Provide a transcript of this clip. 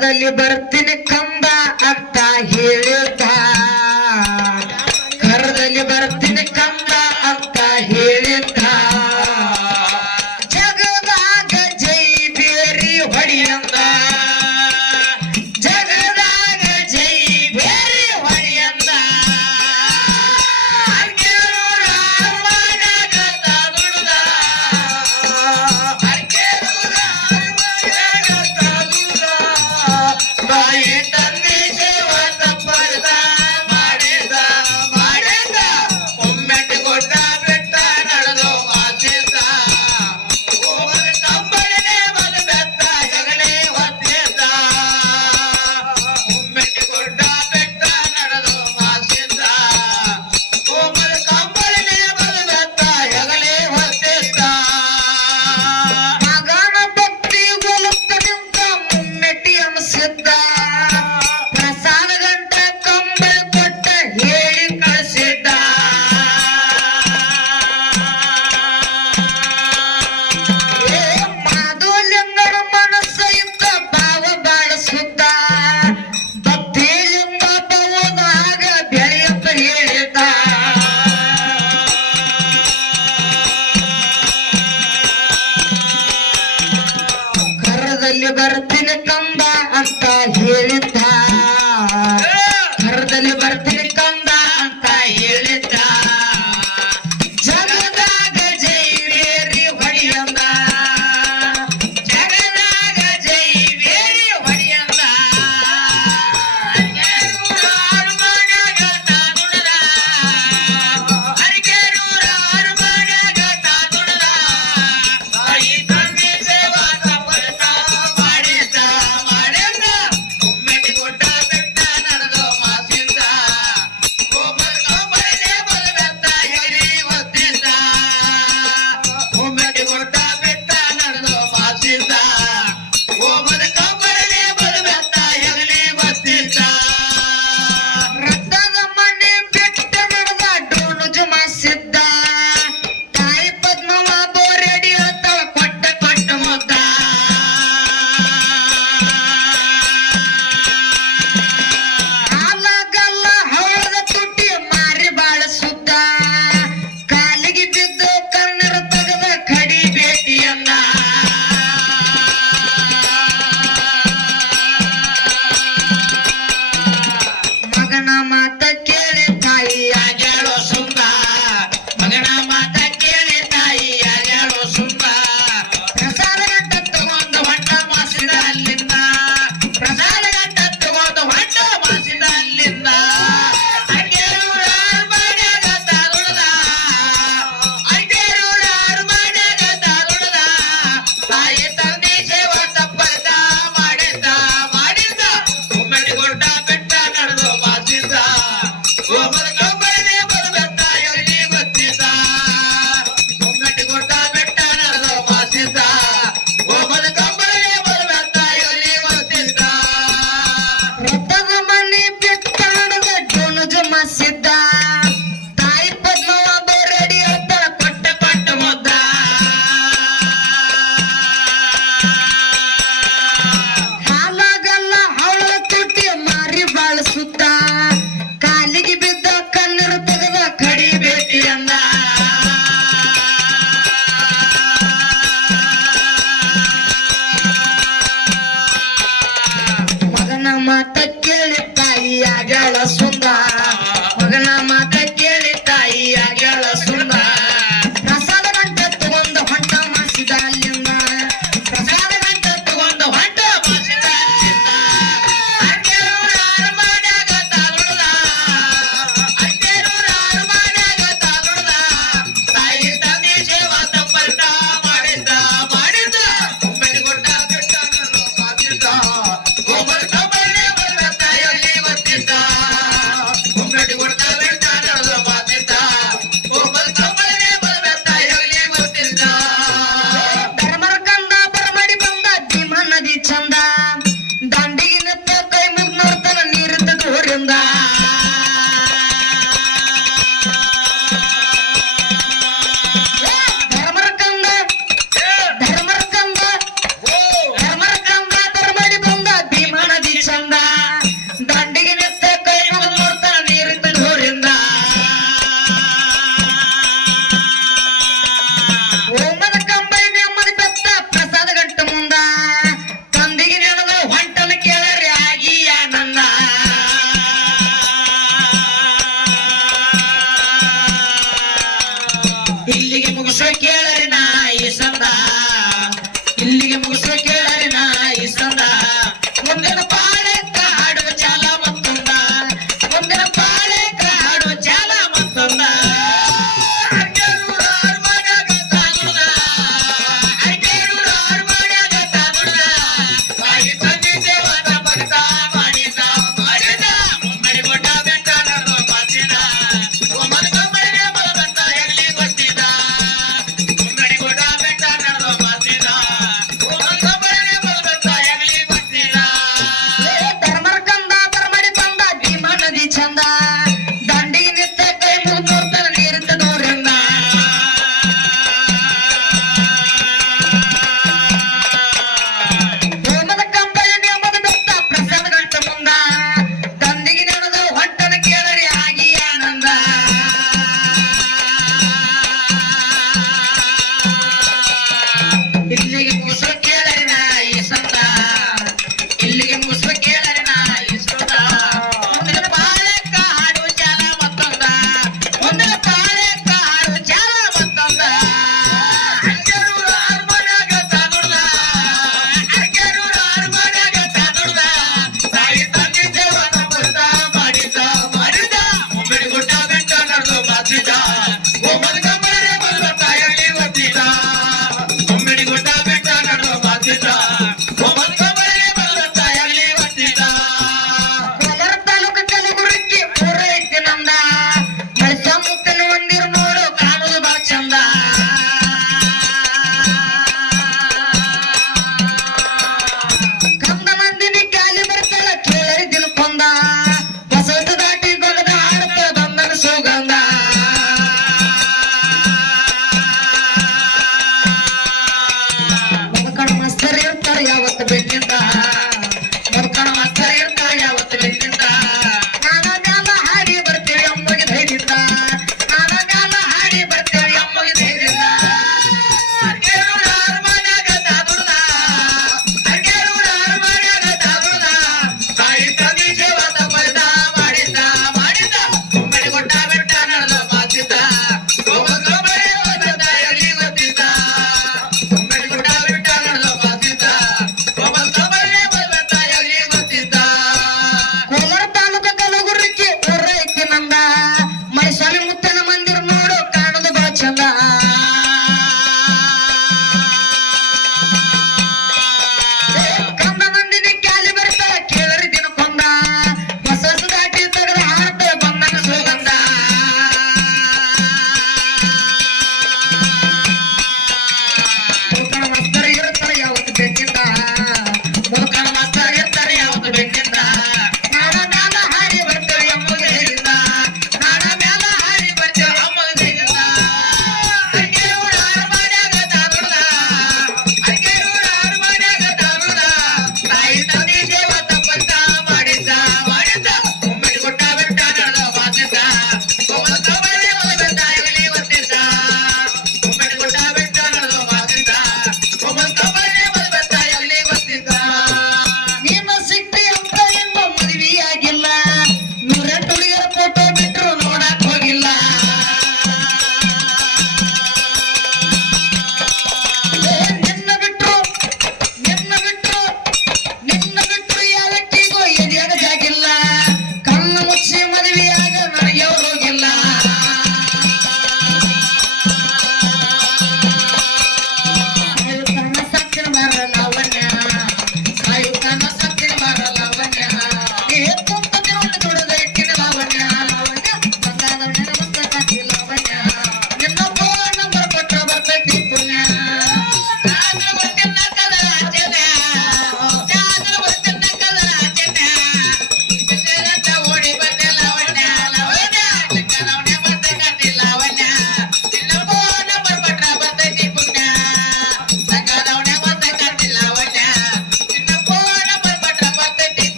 ಕರದಲ್ಲಿ ಬರ್ತೀನಿ ಕಂಬ ಅಂತ ಹೇಳಿ